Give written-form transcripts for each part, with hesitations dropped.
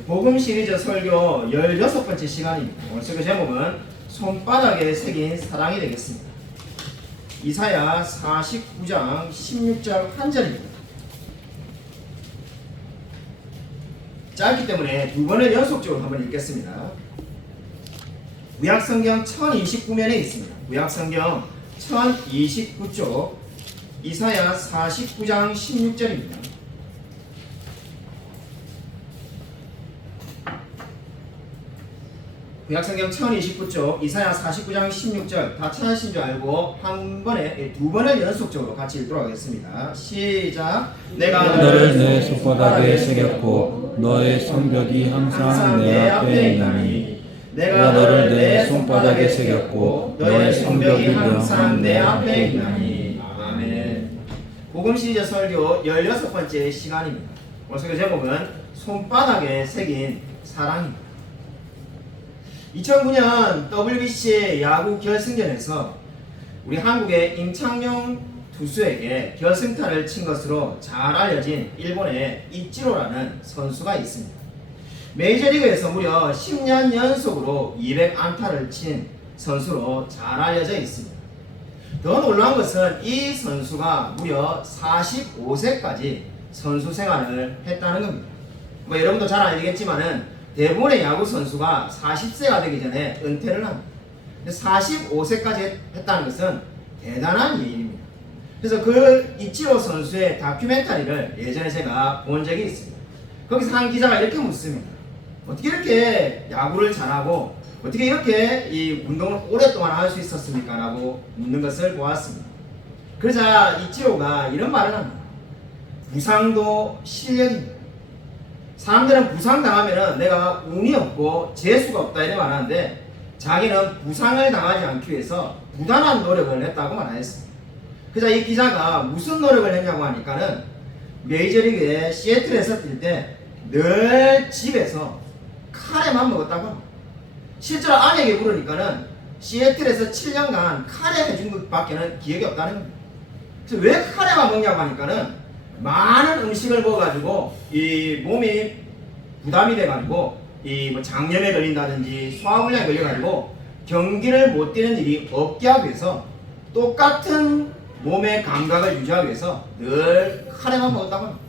복음 시리즈 설교 16번째 시간입니다. 오늘 설교 제목은 손바닥에 새긴 사랑이 되겠습니다. 이사야 49장 16절 한 절입니다. 짧기 때문에 두 번을 연속적으로 한번 읽겠습니다. 구약성경 1029면에 있습니다. 구약성경 1029쪽 이사야 49장 16절입니다. 구약성경 1029쪽 이사야 49장 16절 다 찾으신 줄 알고 한 번에 두 번을 연속적으로 같이 읽도록 하겠습니다. 시작. 내가 너를 내 손바닥에 새겼고 너의 성벽이 항상 내 앞에 있나니 내가 너를 내 손바닥에 새겼고 너의 성벽이 항상 내 앞에 있나니. 아멘. 복음 시리즈 설교 16번째 시간입니다. 오늘 설교 제목은 손바닥에 새긴 사랑입니다. 2009년 WBC 야구 결승전에서 우리 한국의 임창용 투수에게 결승타를 친 것으로 잘 알려진 일본의 이치로라는 선수가 있습니다. 메이저리그에서 무려 10년 연속으로 200안타를 친 선수로 잘 알려져 있습니다. 더 놀라운 것은 이 선수가 무려 45세까지 선수 생활을 했다는 겁니다. 여러분도 잘 알겠지만은 대부분의 야구 선수가 40세가 되기 전에 은퇴를 합니다. 45세까지 했다는 것은 대단한 일입니다. 그래서 그 이치로 선수의 다큐멘터리를 예전에 제가 본 적이 있습니다. 거기서 한 기자가 이렇게 묻습니다. 어떻게 이렇게 야구를 잘하고 어떻게 이렇게 이 운동을 오랫동안 할 수 있었습니까? 라고 묻는 것을 보았습니다. 그러자 이치로가 이런 말을 합니다. 부상도 실력입니다. 사람들은 부상당하면 내가 운이 없고 재수가 없다 이렇게 말하는데 자기는 부상을 당하지 않기 위해서 부단한 노력을 했다고 말했습니다. 그래서 이 기자가 무슨 노력을 했냐고 하니까는 메이저리그에 시애틀에서 뛸 때 늘 집에서 카레만 먹었다고 합니다. 실제로 아내에게 물으니까는 시애틀에서 7년간 카레 해준 것밖에는 기억이 없다는 겁니다. 그래서 왜 카레만 먹냐고 하니까는 많은 음식을 먹어가지고 이 몸이 부담이 돼가지고 이 장염에 걸린다든지 소화불량에 걸려가지고 경기를 못 뛰는 일이 없게 하기 위해서 똑같은 몸의 감각을 유지하기 위해서 늘 카레만 먹었다고 합니다.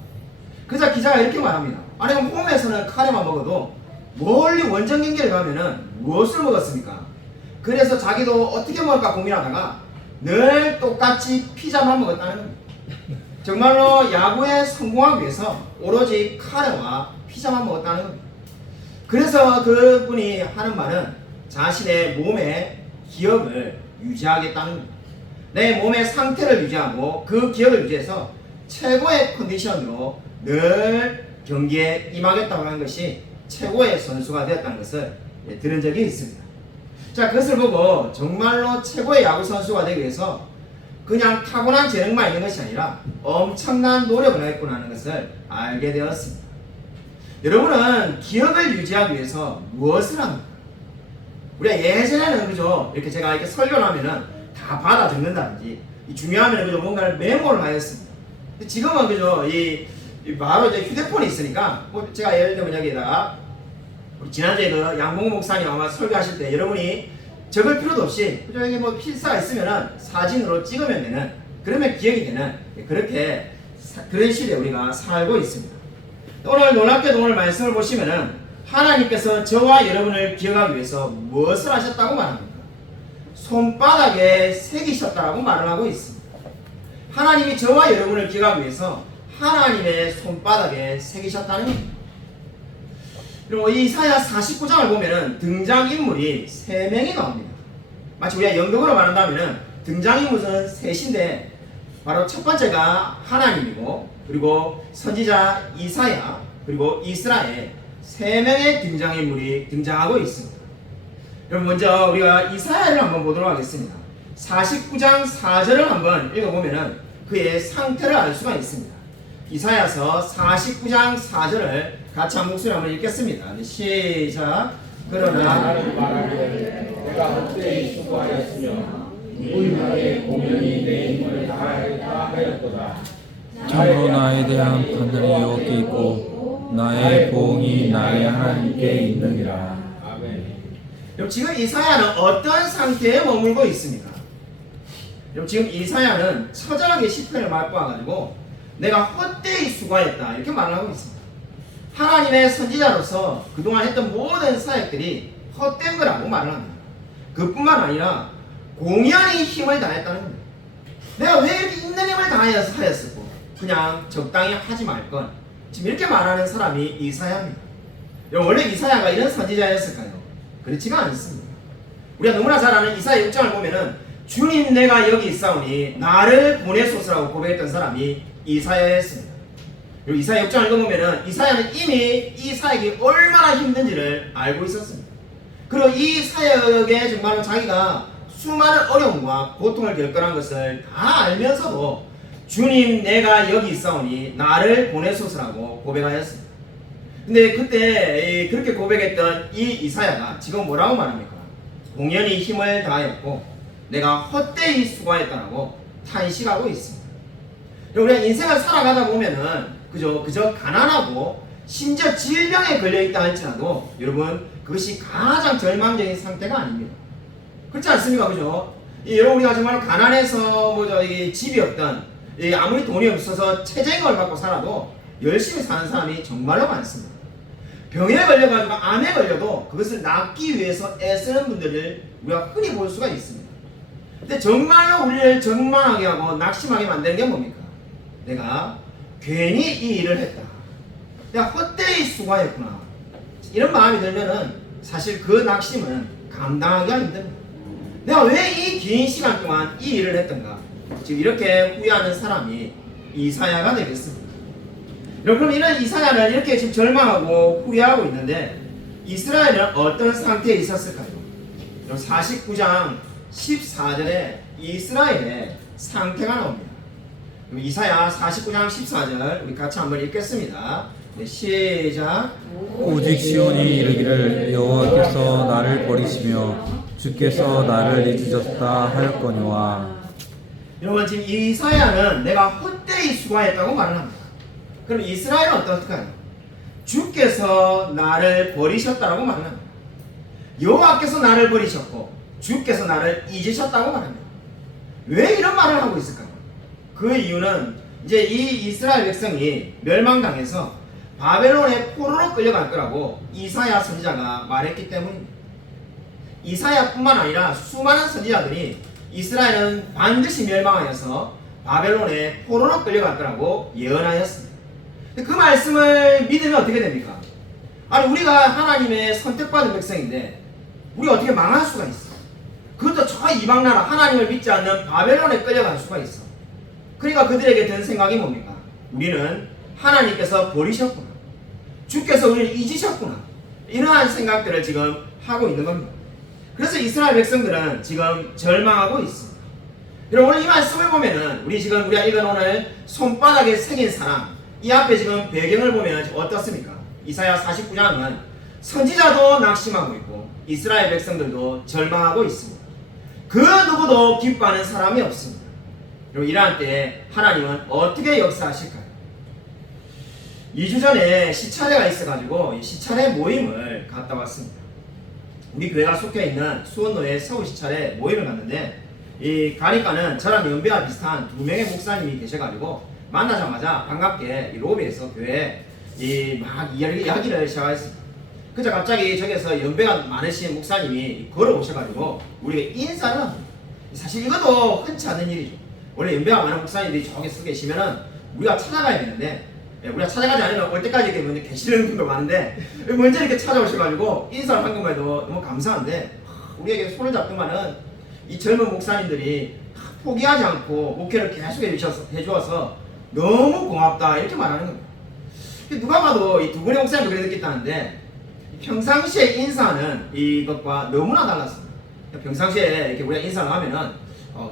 그래서 기자가 이렇게 말합니다. 아니 그럼 홈에서는 카레만 먹어도 멀리 원정 경기를 가면은 무엇을 먹었습니까? 그래서 자기도 어떻게 먹을까 고민하다가 늘 똑같이 피자만 먹었다는 겁니다. 정말로 야구에 성공하기 위해서 오로지 카레와 피자만 먹었다는 겁니다. 그래서 그분이 하는 말은 자신의 몸의 기억을 유지하겠다는 겁니다. 내 몸의 상태를 유지하고 그 기억을 유지해서 최고의 컨디션으로 늘 경기에 임하겠다고 하는 것이 최고의 선수가 되었다는 것을 들은 적이 있습니다. 자, 그것을 보고 정말로 최고의 야구 선수가 되기 위해서 그냥 타고난 재능만 있는 것이 아니라 엄청난 노력을 했구나 하는 것을 알게 되었습니다. 여러분은 기억을 유지하기 위해서 무엇을 합니까? 우리가 예전에는 그죠? 이렇게 제가 이렇게 설교를 하면은 다 받아 적는다든지 중요하면 그죠? 뭔가를 메모를 하였습니다. 지금은 그죠? 바로 이제 휴대폰이 있으니까 제가 예를 들면 여기에다가 우리 지난주에 그 양봉 목사님 아마 설교하실 때 여러분이 적을 필요도 없이 그죠? 여기 뭐 필사가 있으면은 사진으로 찍으면 되는 그러면 기억이 되는 그런 시대에 우리가 살고 있습니다. 오늘 놀랍게도 오늘 말씀을 보시면은 하나님께서 저와 여러분을 기억하기 위해서 무엇을 하셨다고 말합니까? 손바닥에 새기셨다고 말을 하고 있습니다. 하나님이 저와 여러분을 기억하기 위해서 하나님의 손바닥에 새기셨다는 겁니다. 그리고 이사야 49장을 보면은 등장인물이 3명이 나옵니다. 마치 우리가 영덕으로 말한다면은 등장인물은 셋인데 바로 첫 번째가 하나님이고 그리고 선지자 이사야 그리고 이스라엘 3명의 등장인물이 등장하고 있습니다. 그럼 먼저 우리가 이사야를 한번 보도록 하겠습니다. 49장 4절을 한번 읽어보면은 그의 상태를 알 수가 있습니다. 이사야서 49장 4절을 같이 한 목소리 한번 읽겠습니다. 시작. 그러나 나를 말하기를 내가 헛되이 수고하였으며 무의하게 공연히 내 힘을 다하였다 하였도다. 참으로 나에 대한 판단이 여호와께 있고 나의 보응이 나의 하나님께 있느니라. 아멘. 여러분 지금 이사야는 어떤 상태에 머물고 있습니까? 여러분 지금 이사야는 처절하게 시편을 맛보아가지고 내가 헛되이 수고했다 이렇게 말을 하고 있습니다. 하나님의 선지자로서 그동안 했던 모든 사역들이 헛된 거라고 말을 합니다. 그뿐만 아니라 공연히 힘을 다했다는 겁니다. 내가 왜 이렇게 있는 힘을 다하였었고 그냥 적당히 하지 말건 지금 이렇게 말하는 사람이 이사야입니다. 여러분 원래 이사야가 이런 선지자였을까요? 그렇지가 않습니다. 우리가 너무나 잘 아는 이사야 6장을 보면은 주님 내가 여기 있사오니 나를 보내소서라고 고백했던 사람이 이사야였습니다. 그리고 이사야 6장을 읽어보면은 이사야는 이미 이 사역이 얼마나 힘든지를 알고 있었습니다. 그리고 이 사역에 정말로 자기가 수많은 어려움과 고통을 겪어난 것을 다 알면서도 주님 내가 여기 있사오니 나를 보내소서라고 고백하였습니다. 근데 그때 그렇게 고백했던 이 이사야가 지금 뭐라고 말합니까? 공연히 힘을 다하였고 내가 헛되이 수고했다라고 탄식하고 있습니다. 우리가 인생을 살아가다 보면은 그저 가난하고 심지어 질병에 걸려있다 할지라도 여러분 그것이 가장 절망적인 상태가 아닙니다. 그렇지 않습니까? 그죠? 여러분 우리가 정말 가난해서 집이 없던 아무리 돈이 없어서 체증을 갖고 살아도 열심히 사는 사람이 정말로 많습니다. 병에 걸려가지고 암에 걸려도 그것을 낫기 위해서 애쓰는 분들을 우리가 흔히 볼 수가 있습니다. 근데 정말로 우리를 절망하게 하고 낙심하게 만드는 게 뭡니까? 내가 괜히 이 일을 했다. 내가 헛되이 수고했구나. 이런 마음이 들면은 사실 그 낙심은 감당하기가 힘듭니다. 내가 왜 이 긴 시간 동안 이 일을 했던가? 지금 이렇게 후회하는 사람이 이사야가 되겠습니다. 그럼 이런 이사야는 이렇게 지금 절망하고 후회하고 있는데 이스라엘은 어떤 상태에 있었을까요? 49장 14절에 이스라엘의 상태가 나옵니다. 이사야 49장 14절 우리 같이 한번 읽겠습니다. 네, 시작. 오직 시온이 이르기를 여호와께서 나를 버리시며 주께서 나를 잊으셨다 하였거니와. 여러분 지금 이사야는 내가 헛되이 수고했다고 말을 합니다. 그럼 이스라엘은 어떨까요? 주께서 나를 버리셨다라고 말을 합니다. 여호와께서 나를 버리셨고 주께서 나를 잊으셨다고 말합니다. 왜 이런 말을 하고 있을까요? 그 이유는 이제 이 이스라엘 백성이 멸망당해서 바벨론에 포로로 끌려갈 거라고 이사야 선지자가 말했기 때문입니다. 이사야뿐만 아니라 수많은 선지자들이 이스라엘은 반드시 멸망하여서 바벨론에 포로로 끌려갈 거라고 예언하였습니다. 그 말씀을 믿으면 어떻게 됩니까? 아니 우리가 하나님의 선택받은 백성인데 우리가 어떻게 망할 수가 있어? 그것도 저 이방나라 하나님을 믿지 않는 바벨론에 끌려갈 수가 있어. 그러니까 그들에게 든 생각이 뭡니까? 우리는 하나님께서 버리셨구나. 주께서 우리를 잊으셨구나. 이러한 생각들을 지금 하고 있는 겁니다. 그래서 이스라엘 백성들은 지금 절망하고 있습니다. 여러분 오늘 이 말씀을 보면은 우리가 읽은 오늘 손바닥에 새긴 사람 이 앞에 지금 배경을 보면 어떻습니까? 이사야 49장은 선지자도 낙심하고 있고 이스라엘 백성들도 절망하고 있습니다. 그 누구도 기뻐하는 사람이 없습니다. 여러분 이러한 때에 하나님은 어떻게 역사하실까요? 2주 전에 시차례가 있어가지고 이 시차례 모임을 갔다 왔습니다. 우리 교회가 속해있는 수원로의 서울 시차례 모임을 갔는데 가니까는 저랑 연배가 비슷한 2명의 목사님이 계셔가지고 만나자마자 반갑게 이 로비에서 교회에 막 이야기를 시작했습니다. 그저 갑자기 저기서 연배가 많으신 목사님이 걸어오셔가지고 우리가 인사를 합니다. 사실 이것도 흔치 않은 일이죠. 원래 연배가 많은 목사님들이 저기 서 계시면은 우리가 찾아가야 되는데 우리가 찾아가지 않으면 올 때까지 이렇게 계시는 분도 많은데 먼저 이렇게 찾아오셔가지고 인사를 한 것만 해도 너무 감사한데 우리에게 손을 잡더만은 이 젊은 목사님들이 포기하지 않고 목회를 계속 해주어서 너무 고맙다 이렇게 말하는 겁니다. 누가 봐도 이 두 분의 목사님도 그래 느꼈다는데 평상시에 인사하는 이것과 너무나 달랐습니다. 평상시에 이렇게 우리가 인사를 하면은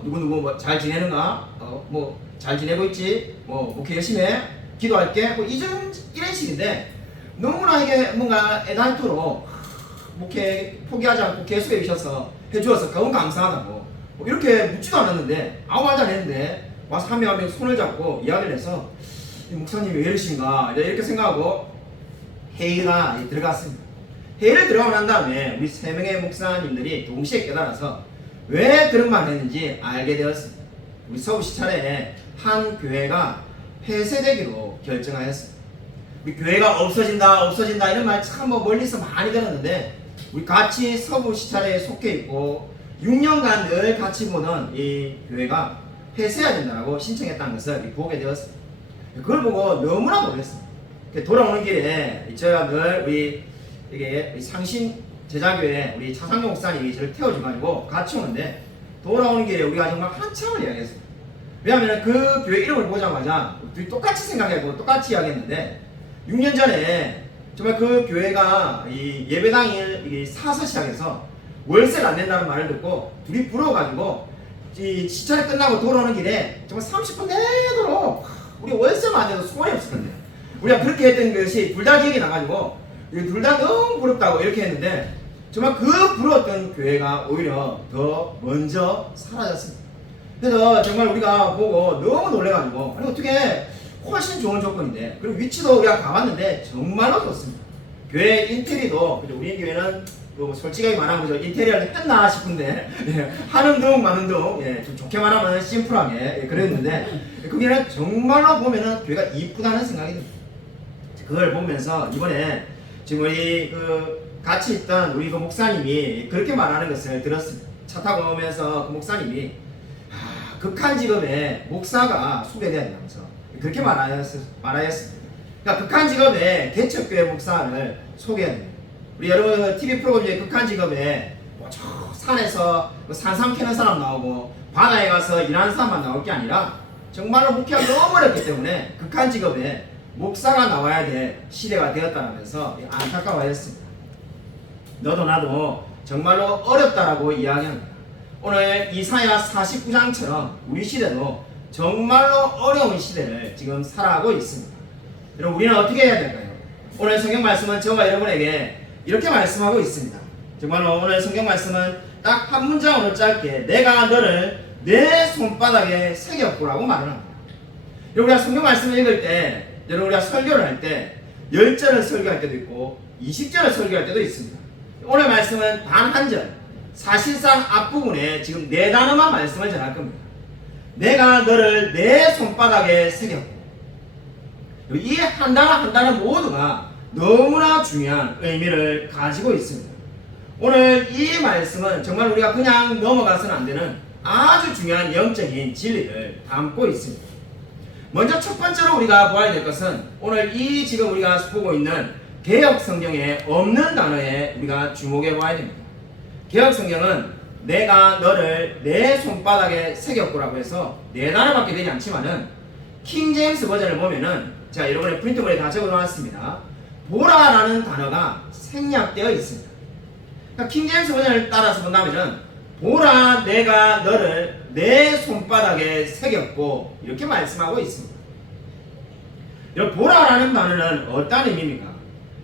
누구 뭐 잘 지내는가? 뭐 잘 지내고 있지? 뭐 목회 열심히 해? 기도할게? 뭐 이런 식인데 너무나 이게 뭔가 애달토록 목회 포기하지 않고 계속 해주어서 너무 감사하다고 뭐 이렇게 묻지도 않았는데 아무 말도 안 했는데 와서 한 명 한 명 손을 잡고 이야기를 해서 이 목사님이 왜 이러신가 이렇게 생각하고 회의가 들어갔습니다. 회의를 들어가고 난 다음에 우리 3명의 목사님들이 동시에 깨달아서 왜 그런 말을 했는지 알게 되었습니다. 우리 서울시 차례에 한 교회가 폐쇄되기로 결정하였습니다. 우리 교회가 없어진다 이런 말 참 멀리서 많이 들었는데 우리 같이 서울시 차례에 속해 있고 6년간 늘 같이 보는 이 교회가 폐쇄해야 된다고 신청했다는 것을 보게 되었습니다. 그걸 보고 너무나 놀랐습니다. 돌아오는 길에 저희가 늘 우리 이게 상신 제자교회 우리 차상용 목사님이 저를 태워줘가지고 같이 오는데 돌아오는 길에 우리가 정말 한참을 이야기했습니다. 왜냐하면 그 교회 이름을 보자마자 둘이 똑같이 생각하고 똑같이 이야기했는데 6년 전에 정말 그 교회가 이 예배당일 사서 시작해서 월세를 안 낸다는 말을 듣고 둘이 부러워가지고 이 시차를 끝나고 돌아오는 길에 정말 30분 내도록 우리 월세만 안 내도 소원이 없을 건데 우리가 그렇게 했던 것이 둘 다 기억이 나가지고 둘 다 너무 부럽다고 이렇게 했는데 정말 그 부러웠던 교회가 오히려 더 먼저 사라졌습니다. 그래서 정말 우리가 보고 너무 놀래가지고 아니 어떻게 훨씬 좋은 조건인데 그리고 위치도 우리가 가봤는데 정말로 좋습니다. 교회 인테리어도 우리 교회는 솔직하게 말하면 그죠 인테리어를 했나 싶은데 예, 하는 둥 마는 둥 예, 좀 좋게 말하면 심플하게 예, 그랬는데 그게는 정말로 보면은 교회가 이쁘다는 생각이 듭니다. 그걸 보면서 이번에 지금 우리 같이 있던 우리 그 목사님이 그렇게 말하는 것을 들었습니다. 차 타고 오면서 그 목사님이 극한 직업에 목사가 소개돼야 된다면서 그렇게 말하였습니다. 그러니까 극한 직업에 개척교회 목사를 소개해야 됩니다. 우리 여러분 TV 프로그램 중에 극한 직업에 저 산에서 산삼 캐는 사람 나오고 바다에 가서 일하는 사람만 나올 게 아니라 정말로 목회가 너무 어렵기 때문에 극한 직업에 목사가 나와야 될 시대가 되었다면서 안타까워했습니다. 너도 나도 정말로 어렵다라고 이야기합니다. 오늘 이사야 49장처럼 우리 시대도 정말로 어려운 시대를 지금 살아가고 있습니다. 여러분 우리는 어떻게 해야 될까요? 오늘 성경 말씀은 저와 여러분에게 이렇게 말씀하고 있습니다. 정말로 오늘 성경 말씀은 딱 한 문장으로 짧게 내가 너를 내 손바닥에 새겼구라고 말을 합니다. 여러분 우리가 성경 말씀을 읽을 때 여러분 우리가 설교를 할 때 10절을 설교할 때도 있고 20절을 설교할 때도 있습니다. 오늘 말씀은 단 한 절 사실상 앞부분에 지금 4단어만 말씀을 전할 겁니다. 내가 너를 내 손바닥에 새겼고 이 한 단어 한 단어 모두가 너무나 중요한 의미를 가지고 있습니다. 오늘 이 말씀은 정말 우리가 그냥 넘어가서는 안 되는 아주 중요한 영적인 진리를 담고 있습니다. 먼저 첫 번째로 우리가 보아야 될 것은 오늘 이 지금 우리가 보고 있는 개역 성경에 없는 단어에 우리가 주목해 보아야 됩니다. 개역 성경은 내가 너를 내 손바닥에 새겼구라고 해서 4단어밖에 되지 않지만은 킹제임스 버전을 보면은 제가 여러분의 프린트본에 다 적어 놓았습니다. 보라라는 단어가 생략되어 있습니다. 그러니까 킹제임스 버전을 따라서 본다면은 보라 내가 너를 내 손바닥에 새겼고 이렇게 말씀하고 있습니다. 여러분 보라라는 단어는 어떤 의미입니까?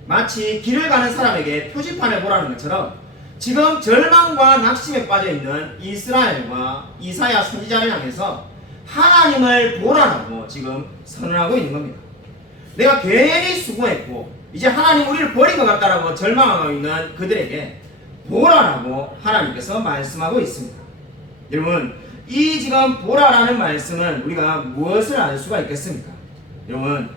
마치 길을 가는 사람에게 표지판을 보라는 것처럼 지금 절망과 낙심에 빠져있는 이스라엘과 이사야 선지자를 향해서 하나님을 보라라고 지금 선언하고 있는 겁니다. 내가 괜히 수고했고 이제 하나님 우리를 버린 것 같다라고 절망하고 있는 그들에게 보라라고 하나님께서 말씀하고 있습니다. 여러분 이 지금 보라라는 말씀은 우리가 무엇을 알 수가 있겠습니까? 여러분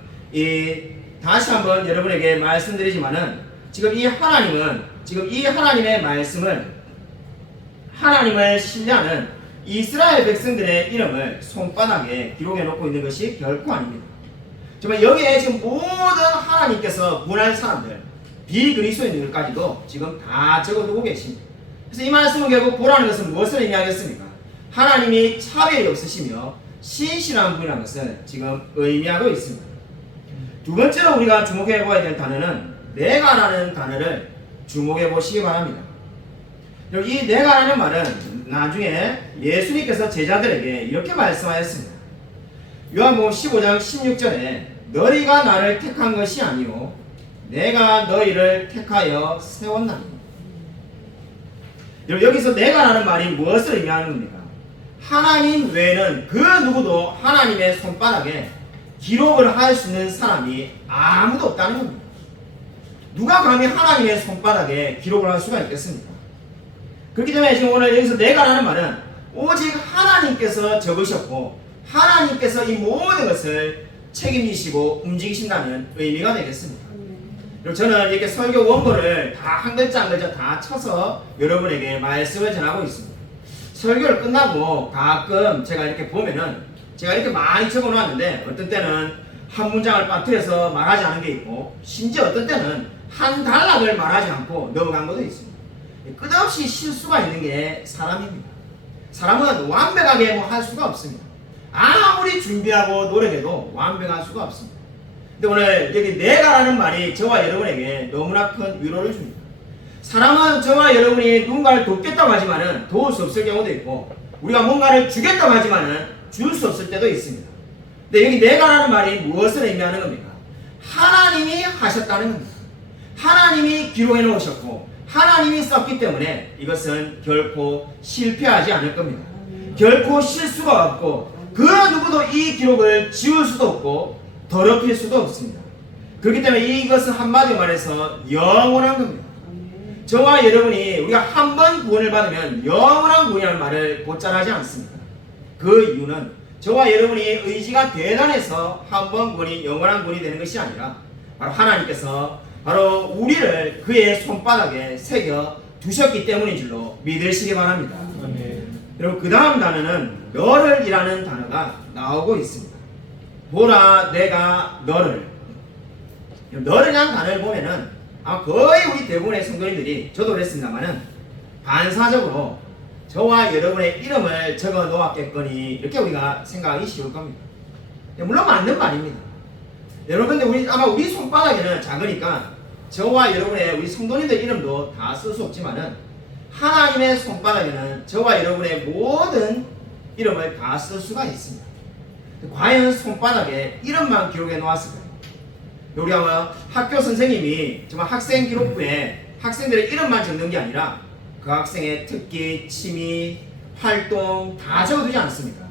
다시 한번 여러분에게 말씀드리지만은 지금 이 하나님은 지금 이 하나님의 말씀을 하나님을 신뢰하는 이스라엘 백성들의 이름을 손바닥에 기록해 놓고 있는 것이 결코 아닙니다. 정말 여기에 지금 모든 하나님께서 분할 사람들 비그리스도인들까지도 지금 다 적어두고 계십니다. 그래서 이 말씀은 결국 보라는 것은 무엇을 의미하겠습니까? 하나님이 차별이 없으시며 신실한 분이라는 것을 지금 의미하고 있습니다. 두 번째로 우리가 주목해 보아야 될 단어는 내가라는 단어를 주목해 보시기 바랍니다. 이 내가라는 말은 나중에 예수님께서 제자들에게 이렇게 말씀하였습니다. 요한복음 15장 16절에 너희가 나를 택한 것이 아니요 내가 너희를 택하여 세웠나니. 여기서 내가라는 말이 무엇을 의미하는 겁니까? 하나님 외에는 그 누구도 하나님의 손바닥에 기록을 할 수 있는 사람이 아무도 없다는 겁니다. 누가 감히 하나님의 손바닥에 기록을 할 수가 있겠습니까? 그렇기 때문에 지금 오늘 여기서 내가 라는 말은 오직 하나님께서 적으셨고 하나님께서 이 모든 것을 책임지시고 움직이신다는 의미가 되겠습니다. 그리고 저는 이렇게 설교 원고를 다 한 글자 한 글자 다 쳐서 여러분에게 말씀을 전하고 있습니다. 설교를 끝나고 가끔 제가 이렇게 보면은 제가 이렇게 많이 적어 놓았는데 어떤 때는 한 문장을 빠뜨려서 말하지 않은 게 있고 심지어 어떤 때는 한 단락을 말하지 않고 넘어간 것도 있습니다. 끝없이 실수가 있는 게 사람입니다. 사람은 완벽하게 뭐 할 수가 없습니다. 아무리 준비하고 노력해도 완벽할 수가 없습니다. 근데 오늘 여기 내가라는 말이 저와 여러분에게 너무나 큰 위로를 줍니다. 사람은 저와 여러분이 누군가를 돕겠다고 하지만은 도울 수 없을 경우도 있고 우리가 뭔가를 주겠다고 하지만은 줄 수 없을 때도 있습니다. 근데 여기 내가라는 말이 무엇을 의미하는 겁니까? 하나님이 하셨다는 겁니다. 하나님이 기록해 놓으셨고 하나님이 썼기 때문에 이것은 결코 실패하지 않을 겁니다. 결코 실수가 없고 그 누구도 이 기록을 지울 수도 없고 더럽힐 수도 없습니다. 그렇기 때문에 이것은 한마디로 말해서 영원한 겁니다. 저와 여러분이 우리가 한 번 구원을 받으면 영원한 구원이라는 말을 곧잘하지 않습니다. 그 이유는 저와 여러분이 의지가 대단해서 한 번 구원이 영원한 구원이 되는 것이 아니라 바로 하나님께서 바로 우리를 그의 손바닥에 새겨 두셨기 때문인 줄로 믿으시기 바랍니다. 그리고 그 다음 단어는 너를 이라는 단어가 나오고 있습니다. 보라 내가 너를 이라는 단어를 보면은 거의 우리 대부분의 성도님들이 저도 그랬습니다만은 반사적으로 저와 여러분의 이름을 적어 놓았겠거니 이렇게 우리가 생각하기 쉬울 겁니다. 물론 맞는 말입니다. 여러분들 아마 우리 손바닥에는 작으니까 저와 여러분의 우리 성도님들 이름도 다 쓸 수 없지만은 하나님의 손바닥에는 저와 여러분의 모든 이름을 다 쓸 수가 있습니다. 과연 손바닥에 이름만 기록해 놓았을까요? 우리 아마 학교 선생님이 정말 학생 기록부에 학생들의 이름만 적는 게 아니라 그 학생의 특기, 취미, 활동 다 적어두지 않습니까?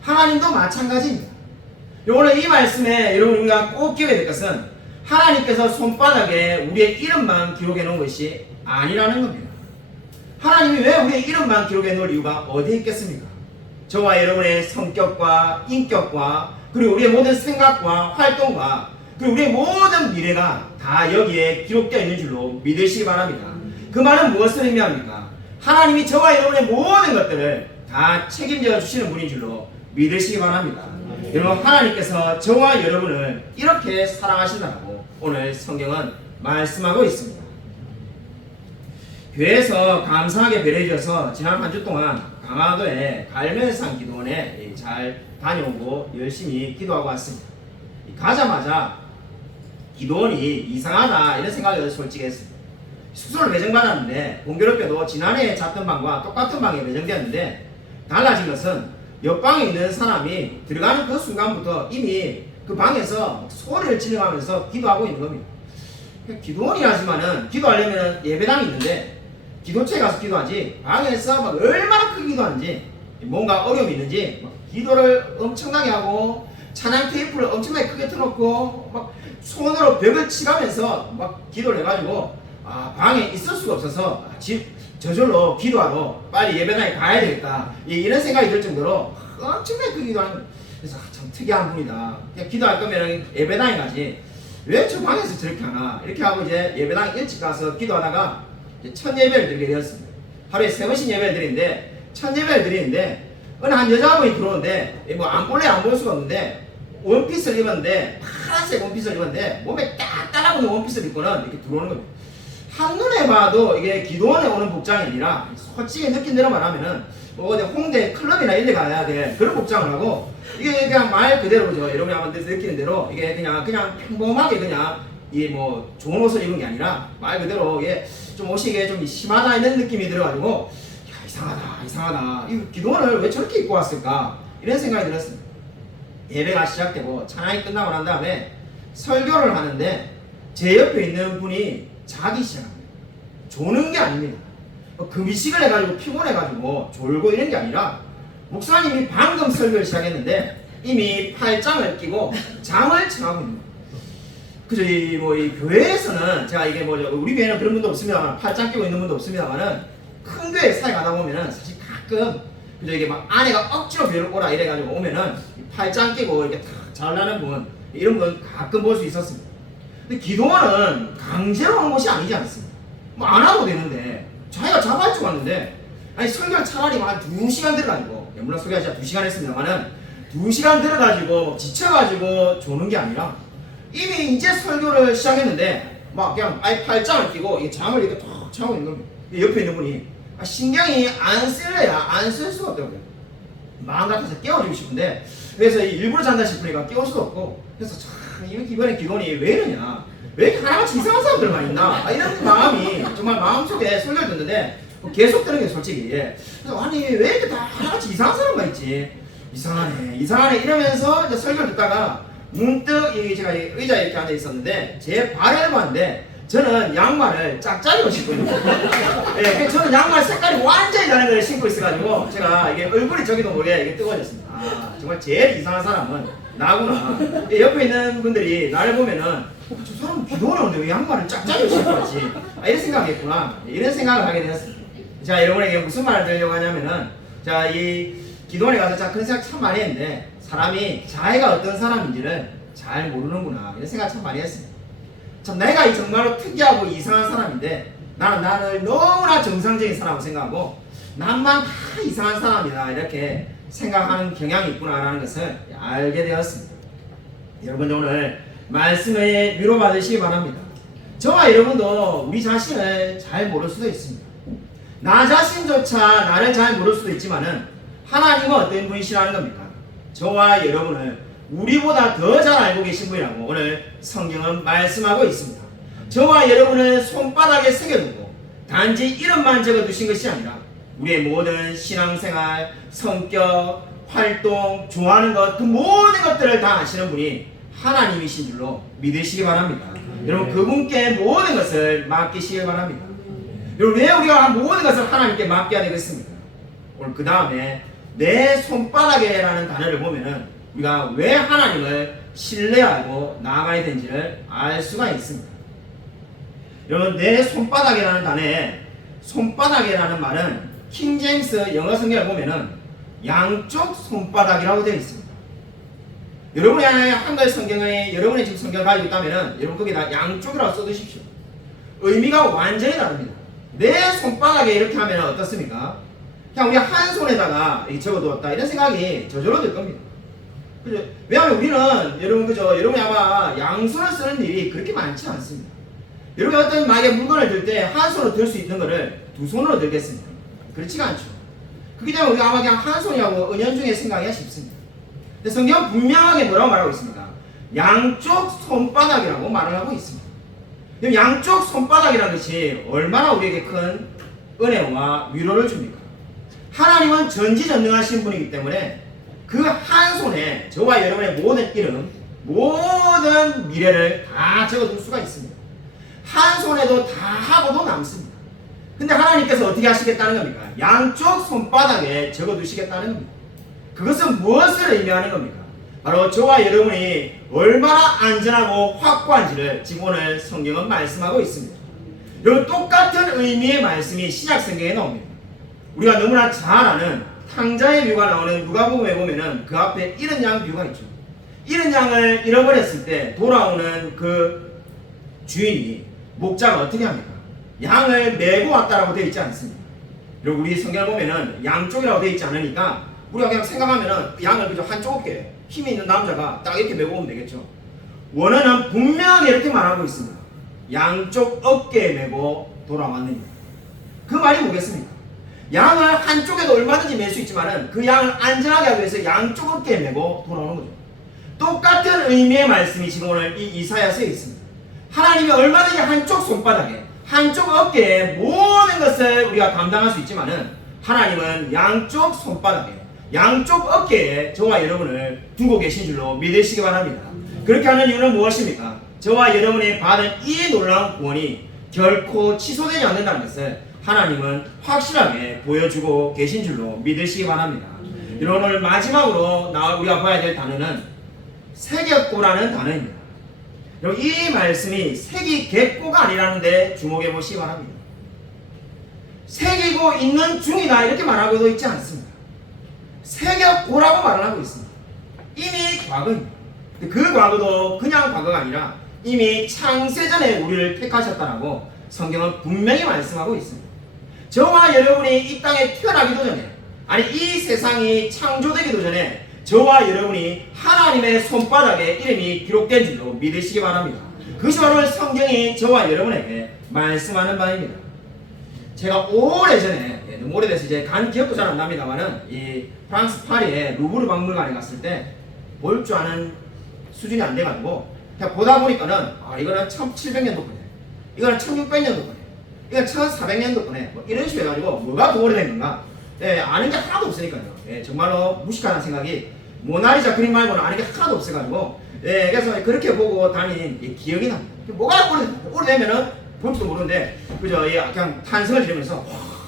하나님도 마찬가지입니다. 오늘 이 말씀에 여러분 우리가 꼭 기억해야 될 것은 하나님께서 손바닥에 우리의 이름만 기록해 놓은 것이 아니라는 겁니다. 하나님이 왜 우리의 이름만 기록해 놓을 이유가 어디에 있겠습니까? 저와 여러분의 성격과 인격과 그리고 우리의 모든 생각과 활동과 그리고 우리의 모든 미래가 다 여기에 기록되어 있는 줄로 믿으시기 바랍니다. 그 말은 무엇을 의미합니까? 하나님이 저와 여러분의 모든 것들을 다 책임져 주시는 분인 줄로 믿으시기 바랍니다. 여러분 하나님께서 저와 여러분을 이렇게 사랑하신다고 오늘 성경은 말씀하고 있습니다. 교회에서 감사하게 배려해 주셔서 지난 한 주 동안 강화도의 갈멜산 기도원에 잘 다녀오고 열심히 기도하고 왔습니다. 가자마자 기도원이 이상하다 이런 생각을 솔직히 했습니다. 숙소를 배정받았는데 공교롭게도 지난해 잤던 방과 똑같은 방에 배정되었는데 달라진 것은 옆방에 있는 사람이 들어가는 그 순간부터 이미 그 방에서 소리를 지르면서 기도하고 있는 겁니다. 기도원이라지만은 기도하려면 예배당이 있는데 기도처에 가서 기도하지 방에서 막 얼마나 크게 기도하는지 뭔가 어려움이 있는지 막 기도를 엄청나게 하고 찬양 테이프를 엄청나게 크게 틀어놓고 막 손으로 벽을 치가면서 막 기도를 해가지고 방에 있을 수가 없어서 저절로 기도하러 빨리 예배당에 가야 되겠다 이런 생각이 들 정도로 엄청나게 크게 기도하는 거예요. 그래서 참 특이한 분이다. 그냥 기도할 거면 예배당에 가지 왜 저 방에서 저렇게 하나 이렇게 하고 이제 예배당 일찍 가서 기도하다가 첫 예배를 드리게 되었습니다. 하루에 3번씩 예배를 드리는데 첫 예배를 드리는데 어느 한 여자분이 들어오는데 뭐 안 볼래 안 볼 수가 없는데 원피스를 입었는데 파란색 원피스를 입었는데 몸에 딱 달라붙는 원피스를 입고는 이렇게 들어오는 겁니다. 한눈에 봐도 이게 기도원에 오는 복장이 아니라 솔직히 느낀 대로 말하면은 뭐 어디 홍대 클럽이나 이런 데 가야 돼 그런 복장을 하고 이게 그냥 말 그대로죠. 여러분이 한번 느끼는 대로 이게 그냥 평범하게 그냥 이 뭐 좋은 옷을 입은 게 아니라 말 그대로 이게 좀 옷이 이게 좀 심하다 이런 느낌이 들어가지고 야 이상하다 이 기도원을 왜 저렇게 입고 왔을까 이런 생각이 들었습니다. 예배가 시작되고 찬양이 끝나고 난 다음에 설교를 하는데 제 옆에 있는 분이 자기 시작합니다. 조는 게 아닙니다. 금식을 해가지고 피곤해가지고 졸고 이런 게 아니라 목사님이 방금 설교를 시작했는데 이미 팔짱을 끼고 잠을 청하고 있는 거예요. 그죠? 이 교회에서는 제가 이게 우리 교회는 그런 분도 없습니다만 팔짱 끼고 있는 분도 없습니다만은 큰 교회 사회 가다 보면은 사실 가끔 그죠? 이게 막 아내가 억지로 교회를 오라 이래가지고 오면은 팔짱 끼고 이렇게 탁 잘나는 분 이런 분 가끔 볼 수 있었습니다. 근데 기도원은 강제로 하는 곳이 아니지 않습니까? 뭐 안 하도 되는데 자기가 자발적 왔는데 아니 설교를 차라리 한 2시간 들어가지고 물론 설교가 진짜 2시간 했습니다만은 2시간 들어가지고 지쳐가지고 조는 게 아니라 이미 이제 설교를 시작했는데 막 그냥 아예 팔짱을 끼고 이 잠을 이렇게 탁 자고 있는 겁니다. 옆에 있는 분이 신경이 안 쓸래야 안 쓸 수가 없더라고요. 마음 같아서 깨워주고 싶은데 그래서 일부러 잔다 싶으니까 깨울 수도 없고 그래서 참 이번에 기도원이 왜 이러냐 왜 이렇게 하나같이 이상한 사람들만 있나 이런 마음이 정말 마음속에 설교를 듣는데 계속 드는 게 솔직히 그래서 아니 왜 이렇게 다 하나같이 이상한 사람만 있지 이상하네 이러면서 이제 설교를 듣다가 문득 제가 의자에 이렇게 앉아 있었는데 제 발을 봤는데 저는 양말을 짝짝이로 신고 있는 거예요. 네, 저는 양말 색깔이 완전히 다른 걸 신고 있어가지고 제가 이게 얼굴이 저기도 모르게 이게 뜨거워졌습니다. 아, 정말 제일 이상한 사람은 나구나. 옆에 있는 분들이 나를 보면은 저 사람은 기도를 하는데 왜 양말을 짝짝이로 신고 왔지? 이런 생각이 있구나. 이런 생각을 하게 되었습니다. 자, 여러분에게 무슨 말을 드리려고 하냐면은 자, 이 기도원에 가서 자 그런 생각 참 많이 했는데 사람이 자기가 어떤 사람인지를 잘 모르는구나 이런 생각 참 많이 했습니다. 참 내가 정말로 특이하고 이상한 사람인데 나를 너무나 정상적인 사람으로 생각하고 나만 다 이상한 사람이다 이렇게 생각하는 경향이 있구나라는 것을 알게 되었습니다. 여러분들 오늘 말씀에 위로받으시기 바랍니다. 저와 여러분도 우리 자신을 잘 모를 수도 있습니다. 나 자신조차 나를 잘 모를 수도 있지만은 하나님은 어떤 분이시라는 겁니까? 저와 여러분을 우리보다 더 잘 알고 계신 분이라고 오늘 성경은 말씀하고 있습니다. 저와 여러분을 손바닥에 새겨두고 단지 이름만 적어두신 것이 아니라 우리의 모든 신앙생활, 성격, 활동, 좋아하는 것 그 모든 것들을 다 아시는 분이 하나님이신 줄로 믿으시기 바랍니다. 여러분 그분께 모든 것을 맡기시기 바랍니다. 여러분 왜 우리가 모든 것을 하나님께 맡겨야 되겠습니까? 오늘 그 다음에 내 손바닥에라는 단어를 보면은 우리가 왜 하나님을 신뢰하고 나아가야 되는지를 알 수가 있습니다. 여러분 내 손바닥이라는 단어에 손바닥이라는 말은 킹제임스 영어 성경을 보면은 양쪽 손바닥이라고 되어 있습니다. 여러분이 한글 성경에 여러분의 지금 성경을 가지고 있다면은 여러분 거기다 양쪽이라고 써두십시오. 의미가 완전히 다릅니다. 내 손바닥에 이렇게 하면 어떻습니까? 그냥 우리 한 손에다가 적어두었다 이런 생각이 저절로 들 겁니다. 그죠? 왜냐하면 우리는 여러분 그죠? 여러분이 아마 양손을 쓰는 일이 그렇게 많지 않습니다. 여러분이 어떤 만약에 물건을 들 때 한 손으로 들 수 있는 거를 두 손으로 들겠습니다. 그렇지가 않죠. 그렇기 때문에 우리가 아마 그냥 한 손이라고 은연중에 생각하기가 쉽습니다. 근데 성경은 분명하게 뭐라고 말하고 있습니까? 양쪽 손바닥이라고 말을 하고 있습니다. 양쪽 손바닥이라는 것이 얼마나 우리에게 큰 은혜와 위로를 줍니까? 하나님은 전지전능하신 분이기 때문에 그 한 손에 저와 여러분의 모든 이름, 모든 미래를 다 적어둘 수가 있습니다. 한 손에도 다 하고도 남습니다. 근데 하나님께서 어떻게 하시겠다는 겁니까? 양쪽 손바닥에 적어두시겠다는 겁니다. 그것은 무엇을 의미하는 겁니까? 바로 저와 여러분이 얼마나 안전하고 확고한지를 지금 오늘 성경은 말씀하고 있습니다. 여러분 똑같은 의미의 말씀이 신약 성경에 나옵니다. 우리가 너무나 잘 아는 탕자의 묘가 나오는 누가복음에 보면은 그 앞에 잃은 양 묘가 있죠. 잃은 양을 잃어버렸을 때 돌아오는 그 주인이 목자가 어떻게 합니까? 양을 메고 왔다라고 되어 있지 않습니다. 그리고 우리 성경을 보면은 양쪽이라고 되어 있지 않으니까 우리가 그냥 생각하면은 양을 그저 한쪽 어깨에 힘이 있는 남자가 딱 이렇게 메고 오면 되겠죠. 원어는 분명하게 이렇게 말하고 있습니다. 양쪽 어깨에 메고 돌아왔느냐. 그 말이 뭐겠습니까? 양을 한쪽에도 얼마든지 맬 수 있지만은 그 양을 안전하게 하기 위해서 양쪽 어깨에 메고 돌아오는 거죠. 똑같은 의미의 말씀이 지금 오늘 이 이사야서에 있습니다. 하나님이 얼마든지 한쪽 손바닥에 한쪽 어깨에 모든 것을 우리가 감당할 수 있지만은 하나님은 양쪽 손바닥에 양쪽 어깨에 저와 여러분을 두고 계신 줄로 믿으시기 바랍니다. 그렇게 하는 이유는 무엇입니까? 저와 여러분이 받은 이 놀라운 구원이 결코 취소되지 않는다는 것을 하나님은 확실하게 보여주고 계신 줄로 믿으시기 바랍니다. 여러분 오늘 마지막으로 우리가 봐야 될 단어는 새겼고라는 단어입니다. 여러분 이 말씀이 새기겠고가 아니라는 데 주목해 보시기 바랍니다. 새기고 있는 중이다 이렇게 말하고도 있지 않습니다. 새겼고라고 말을 하고 있습니다. 이미 과거입니다. 그 과거도 그냥 과거가 아니라 이미 창세전에 우리를 택하셨다라고 성경은 분명히 말씀하고 있습니다. 저와 여러분이 이 땅에 태어나기도 전에, 아니 이 세상이 창조되기도 전에 저와 여러분이 하나님의 손바닥에 이름이 기록된 줄로 믿으시기 바랍니다. 그것이 바로 성경이 저와 여러분에게 말씀하는 바입니다. 제가 오래전에, 너무 오래돼서 이제 간 기억도 잘 안 납니다만은 이 프랑스 파리의 루브르 박물관에 갔을 때 볼 줄 아는 수준이 안 돼가지고 그냥 보다 보니까는 이거는 1700년도 거네, 이거는 1600년도 거네, 이건 1400년도 거네, 뭐 이런 식으로 해가지고 뭐가 더 오래된 건가? 아는 게 하나도 없으니까요. 정말로 무식하다는 생각이, 모나리자 그림 말고는 아는 게 하나도 없어가지고 그래서 그렇게 보고 다닌 기억이 납니다. 뭐가 오래되면은 볼지도 모르는데 그저 그냥 탄성을 지르면서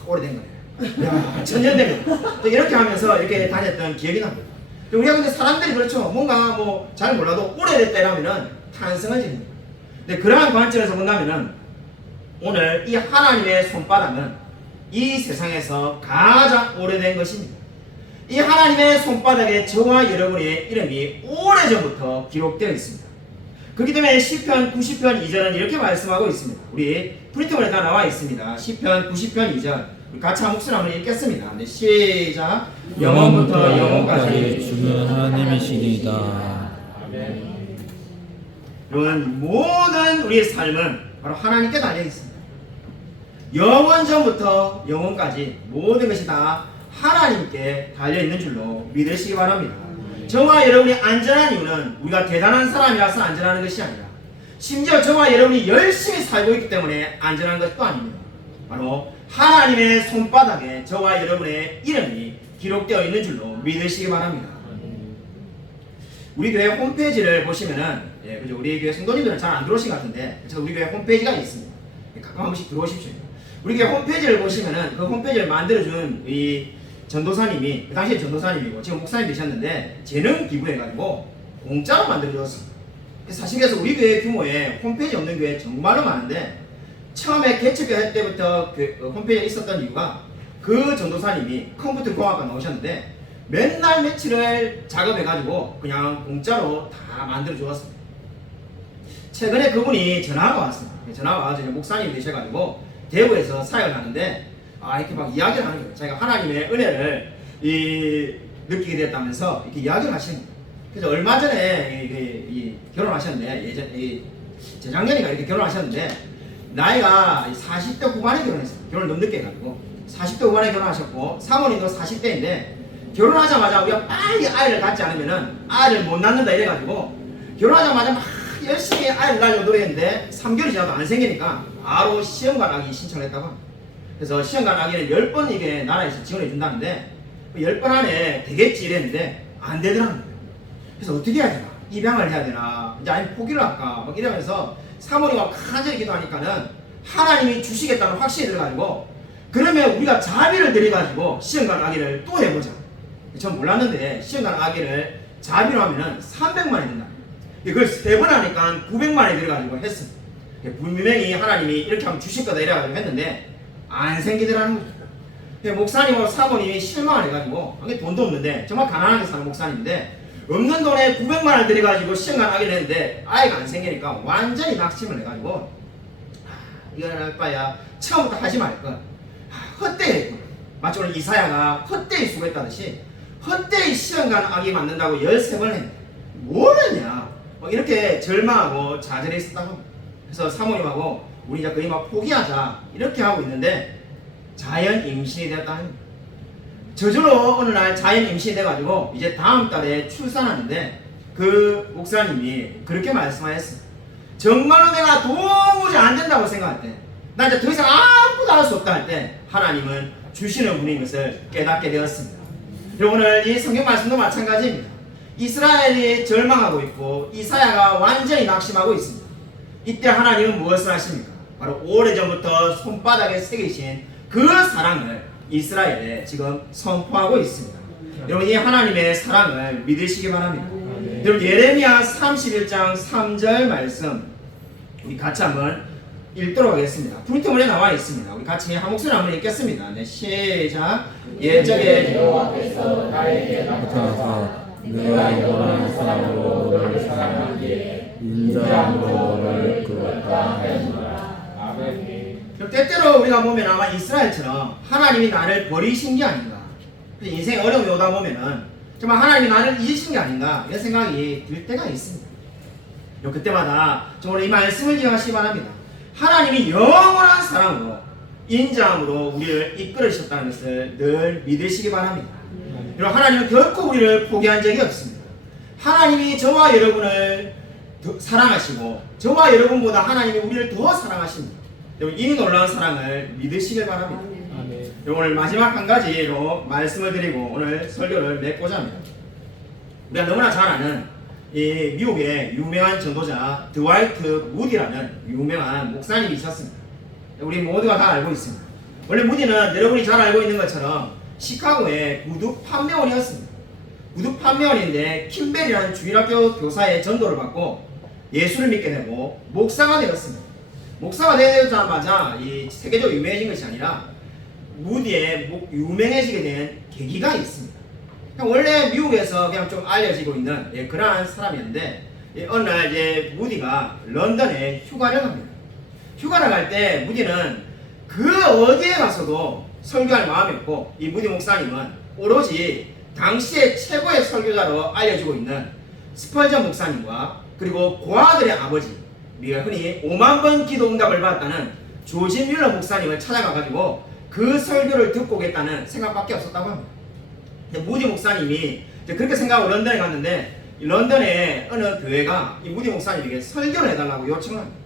오래된 거네요. 야, 천년 되면 이렇게 하면서 이렇게 다녔던 기억이 납니다. 우리가 근데 사람들이 그렇죠. 뭔가 뭐 잘 몰라도 오래됐다라면은 탄성을 지릅니다. 근데 그러한 관점에서 본다면은 오늘 이 하나님의 손바닥은 이 세상에서 가장 오래된 것입니다. 이 하나님의 손바닥에 저와 여러분의 이름이 오래전부터 기록되어 있습니다. 그렇기 때문에 시편 90편 2절은 이렇게 말씀하고 있습니다. 우리 프린트본에 다 나와 있습니다. 시편 90편 2절 같이 한 목소리 한번 읽겠습니다. 네, 시작. 영원부터 영원까지 주는 하나님이시니이다. 여러분 모든 우리의 삶은 바로 하나님께 달려 있습니다. 영원 전부터 영원까지 모든 것이 다 하나님께 달려 있는 줄로 믿으시기 바랍니다. 저와 여러분이 안전한 이유는 우리가 대단한 사람이라서 안전한 것이 아니라 심지어 저와 여러분이 열심히 살고 있기 때문에 안전한 것도 아닙니다. 바로 하나님의 손바닥에 저와 여러분의 이름이 기록되어 있는 줄로 믿으시기 바랍니다. 우리 교회 홈페이지를 보시면은 그죠? 우리 교회 성도님들은 잘 안 들어오신 것 같은데 우리 교회 홈페이지가 있습니다. 가끔 한 번씩 들어오십시오. 우리 교회 홈페이지를 보시면은 그 홈페이지를 만들어준 이 전도사님이, 그 당시에 전도사님이고 지금 목사님 되셨는데 재능 기부해가지고 공짜로 만들어줬습니다. 사실 그래서 우리 교회 규모에 홈페이지 없는 교회 정말로 많은데 처음에 개척할 때부터 그 홈페이지에 있었던 이유가 그 전도사님이 컴퓨터 공학과 나오셨는데 맨날 며칠을 작업해가지고 그냥 공짜로 다 만들어주었습니다. 최근에 그분이 전화가 왔습니다. 전화가 와서 목사님이 되셔가지고 대구에서 사역을 하는데 이렇게 막 이야기를 하는 거예요. 자기가 하나님의 은혜를 느끼게 됐다면서 이렇게 이야기를 하시는 거예요. 그래서 얼마 전에 결혼하셨는데 재작년인가 이렇게 결혼하셨는데 나이가 40대 후반에 결혼했어요. 결혼을 너무 늦게 해가지고 40대 후반에 결혼하셨고 사모님도 40대인데 결혼하자마자 우리가 빨리 아이를 갖지 않으면은 아이를 못 낳는다 이래가지고 결혼하자마자 막 열심히 아이를 낳으려고 노력했는데 3개월이 지나도 안 생기니까 바로 시험관 아기 신청을 했다고 합니다. 그래서 시험관 아기는 10번 이게 나라에서 지원해 준다는데 10번 안에 되겠지 이랬는데 안 되더라는 거예요. 그래서 어떻게 해야 되나? 입양을 해야 되나? 이제 아니면 포기를 할까? 막 이러면서 사모님하고 간절히 기도하니까는 하나님이 주시겠다는 확신이 들어가지고 그러면 우리가 자비를 들여가지고 시험관 아기를 또 해보자. 전 몰랐는데 시험관 아기를 자비로 하면은 300만 원이 된다. 그걸 3번 하니까 900만 원이 들어가지고 했습니다. 분명히 하나님이 이렇게 하면 주실 거다 이래가지고 했는데 안 생기더라는 거죠. 목사님하고 사모님이 실망을 해가지고 돈도 없는데 정말 가난하게 사는 목사님인데 없는 돈에 900만 원 들여가지고 시험관 아기를 했는데 아이가 안 생기니까 완전히 낙심을 해가지고 이거는 할 바야 처음부터 하지 말걸. 헛되이 마치 오늘 이사야가 헛되이 수고했다듯이 헛되이 시험관 아기 만든다고 13번 했는데 뭘 했냐 이렇게 절망하고 좌절했었다고. 그래서 사모님하고 우리 이제 거의 막 포기하자 이렇게 하고 있는데 자연 임신이 되었다는 겁니다. 저절로 어느 날 자연 임신이 돼가지고 이제 다음 달에 출산하는데 그 목사님이 그렇게 말씀하셨습니다. 정말로 내가 도무지 안 된다고 생각할 때, 나 이제 더 이상 아무것도 할 수 없다 할 때 하나님은 주시는 분인 것을 깨닫게 되었습니다. 오늘 이 성경 말씀도 마찬가지입니다. 이스라엘이 절망하고 있고 이사야가 완전히 낙심하고 있습니다. 이때 하나님은 무엇을 하십니까? 바로 오래전부터 손바닥에 새기신 그 사랑을 이스라엘에 지금 선포하고 있습니다. 여러분 이 하나님의 사랑을 믿으시기 바랍니다. 여러분 예레미야 31장 3절 말씀 우리 같이 한번 읽도록 하겠습니다. 프린트물에 나와 있습니다. 우리 같이 한 목소리 한번 읽겠습니다. 네, 시작. 옛적에 여호와께서 나에게 나타나사 내가 원하는 사람으로 너를 사랑하기에 인자함으로 너를 끌었다 하였노라. 아멘. 때때로 우리가 보면 아마 이스라엘처럼 하나님이 나를 버리신 게 아닌가, 인생에 어려움이 오다 보면은 정말 하나님이 나를 잊으신 게 아닌가 이런 생각이 들 때가 있습니다. 그때마다 정말 이 말씀을 기억하시기 바랍니다. 하나님이 영원한 사랑으로 인자함으로 우리를 이끌으셨다는 것을 늘 믿으시기 바랍니다. 여러분 하나님은 결코 우리를 포기한 적이 없습니다. 하나님이 저와 여러분을 더 사랑하시고 저와 여러분보다 하나님이 우리를 더 사랑하십니다. 여러분 이 놀라운 사랑을 믿으시길 바랍니다. 아멘. 오늘 마지막 한 가지로 말씀을 드리고 오늘 설교를 맺고자 합니다. 우리가 너무나 잘 아는 이 미국의 유명한 전도자 드와이트 무디라는 유명한 목사님이 있었습니다. 우리 모두가 다 알고 있습니다. 원래 무디는 여러분이 잘 알고 있는 것처럼 시카고의 구두 판매원이었습니다. 구두 판매원인데 킴벨이라는 주일학교 교사의 전도를 받고 예수를 믿게 되고 목사가 되었습니다. 목사가 되자마자 이 세계적으로 유명해진 것이 아니라 무디의 유명해지게 된 계기가 있습니다. 원래 미국에서 그냥 좀 알려지고 있는 그러한 사람이었는데 어느 날 이제 무디가 런던에 휴가를 갑니다. 휴가를 갈 때 무디는 그 어디에 가서도 설교할 마음이 없고 이 무디 목사님은 오로지 당시의 최고의 설교자로 알려지고 있는 스펄전 목사님과 그리고 고아들의 아버지, 우리가 흔히 5만 번 기도 응답을 받았다는 조지 뮬러 목사님을 찾아가가지고 그 설교를 듣고 오겠다는 생각밖에 없었다고 합니다. 무디 목사님이 그렇게 생각하고 런던에 갔는데 런던의 어느 교회가 이 무디 목사님에게 설교를 해달라고 요청을 합니다.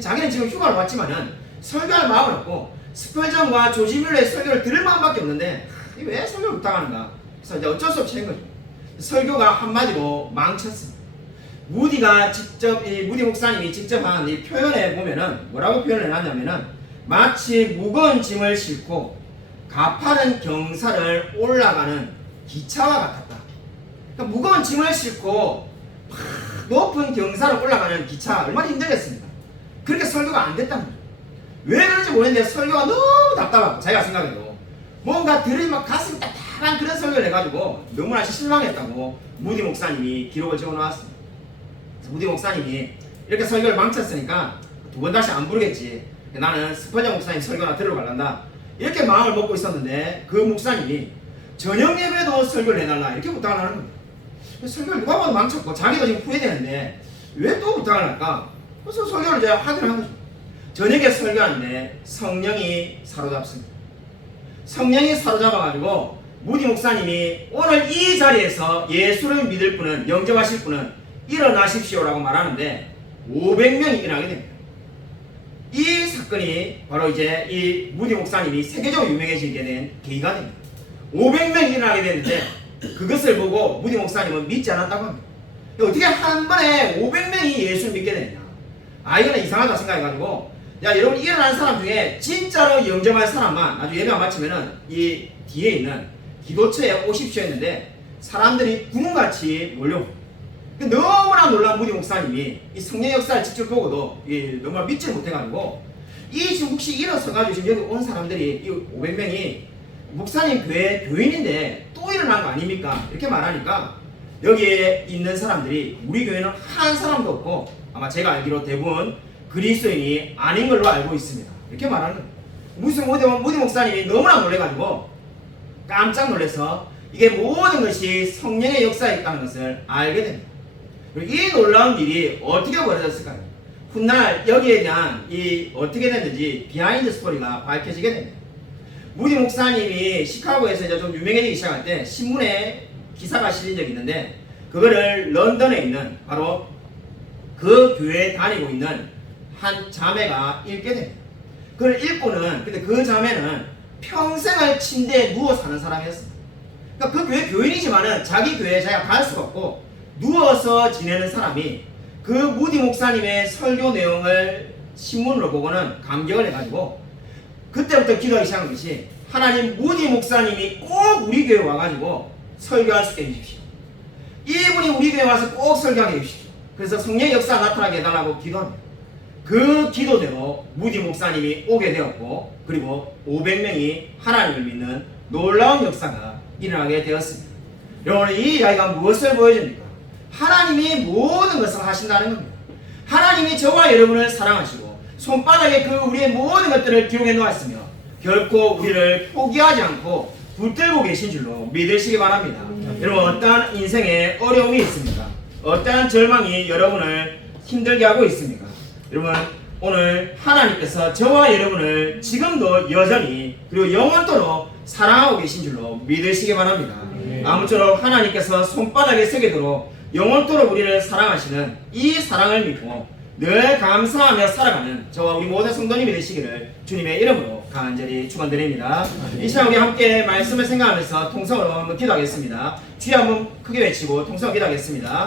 자기는 지금 휴가를 왔지만은 설교할 마음은 없고 스펄전과 조지 뮬러의 설교를 들을 마음밖에 없는데 왜 설교를 부탁하는가? 그래서 이제 어쩔 수 없이 한 거죠. 설교가 한마디로 망쳤습니다. 무디가 직접 이 무디 목사님이 직접 한 이 표현에 보면은 뭐라고 표현을 해놨냐면은 마치 무거운 짐을 싣고 가파른 경사를 올라가는 기차와 같았다. 그러니까 무거운 짐을 싣고 높은 경사를 올라가는 기차 얼마나 힘들겠습니까? 그렇게 설교가 안 됐단 말이에요. 왜 그런지 모르겠는데 설교가 너무 답답하고 자기가 생각해도 뭔가 들으면 가슴이 답답한 그런 설교를 해가지고 너무나 실망했다고 무디 목사님이 기록을 적어놓았습니다. 무디 목사님이 이렇게 설교를 망쳤으니까 두 번 다시 안 부르겠지. 나는 스펄전 목사님 설교나 들으러 갈란다. 이렇게 마음을 먹고 있었는데 그 목사님이 저녁 예배도 설교를 해달라 이렇게 부탁을 하는 겁니다. 설교를 누가 봐도 망쳤고 자기도 지금 후회되는데 왜 또 부탁을 할까? 그래서 설교를 이제 하기로 한 거죠. 저녁에 설교하는데 성령이 사로잡습니다. 성령이 사로잡아가지고 무디 목사님이 오늘 이 자리에서 예수를 믿을 분은, 영접하실 분은 일어나십시오라고 말하는데 500명이 일어나게 됩니다. 이 사건이 바로 이제 이 무디 목사님이 세계적으로 유명해지게 된 계기가 됩니다. 500명이 일어나게 됐는데 그것을 보고 무디 목사님은 믿지 않았다고 합니다. 어떻게 한 번에 500명이 예수를 믿게 되느냐? 이거는 이상하다 생각해가지고 여러분 일어난 사람 중에 진짜로 영접할 사람만 아주 예배가 마치면은 이 뒤에 있는 기도처에 오십시오 했는데 사람들이 구름같이 몰려옵니다. 너무나 놀란 무디 목사님이 이 성령 역사를 직접 보고도 너무나 믿지 못해가지고 지금 혹시 일어서가지고 지금 여기 온 사람들이 이 500명이 목사님 교회 교인인데 또 일어난 거 아닙니까? 이렇게 말하니까 여기에 있는 사람들이 우리 교회는 한 사람도 없고 아마 제가 알기로 대부분 그리스도인이 아닌 걸로 알고 있습니다. 이렇게 말하는 거예요. 무디 목사님이 너무나 놀래가지고 깜짝 놀라서 이게 모든 것이 성령의 역사에 있다는 것을 알게 됩니다. 이 놀라운 일이 어떻게 벌어졌을까요? 훗날 여기에 대한 어떻게 됐는지 비하인드 스토리가 밝혀지게 됩니다. 무디 목사님이 시카고에서 이제 좀 유명해지기 시작할 때 신문에 기사가 실린 적이 있는데 그거를 런던에 있는 바로 그 교회에 다니고 있는 한 자매가 읽게 됩니다. 그걸 읽고는 근데 그 자매는 평생을 침대에 누워 사는 사람이었습니다. 그러니까 그 교회 교인이지만은 자기 교회에 자기가 갈 수가 없고 누워서 지내는 사람이 그 무디 목사님의 설교 내용을 신문으로 보고는 감격을 해가지고 그때부터 기도하기 시작한 것이 하나님 무디 목사님이 꼭 우리 교회 와가지고 설교할 수 있게 해주십시오. 이분이 우리 교회 와서 꼭 설교하게 해주십시오. 그래서 성령의 역사 나타나게 해달라고 기도합니다. 그 기도대로 무디 목사님이 오게 되었고, 그리고 500명이 하나님을 믿는 놀라운 역사가 일어나게 되었습니다. 여러분, 이 이야기가 무엇을 보여줍니까? 하나님이 모든 것을 하신다는 겁니다. 하나님이 저와 여러분을 사랑하시고 손바닥에 그 우리의 모든 것들을 기록해 놓았으며 결코 우리를 포기하지 않고 붙들고 계신 줄로 믿으시기 바랍니다. 여러분, 어떠한 인생에 어려움이 있습니까? 어떠한 절망이 여러분을 힘들게 하고 있습니까? 여러분, 오늘 하나님께서 저와 여러분을 지금도 여전히 그리고 영원토록 사랑하고 계신 줄로 믿으시기 바랍니다. 아무쪼록 하나님께서 손바닥에 새기도록 영원토록 우리를 사랑하시는 이 사랑을 믿고 늘 감사하며 살아가는 저와 우리 모든 성도님이 되시기를 주님의 이름으로 간절히 축원드립니다. 이 시간 우리 함께 말씀을 생각하면서 통성으로 한번 기도하겠습니다. 주여 한번 크게 외치고 통성으로 기도하겠습니다.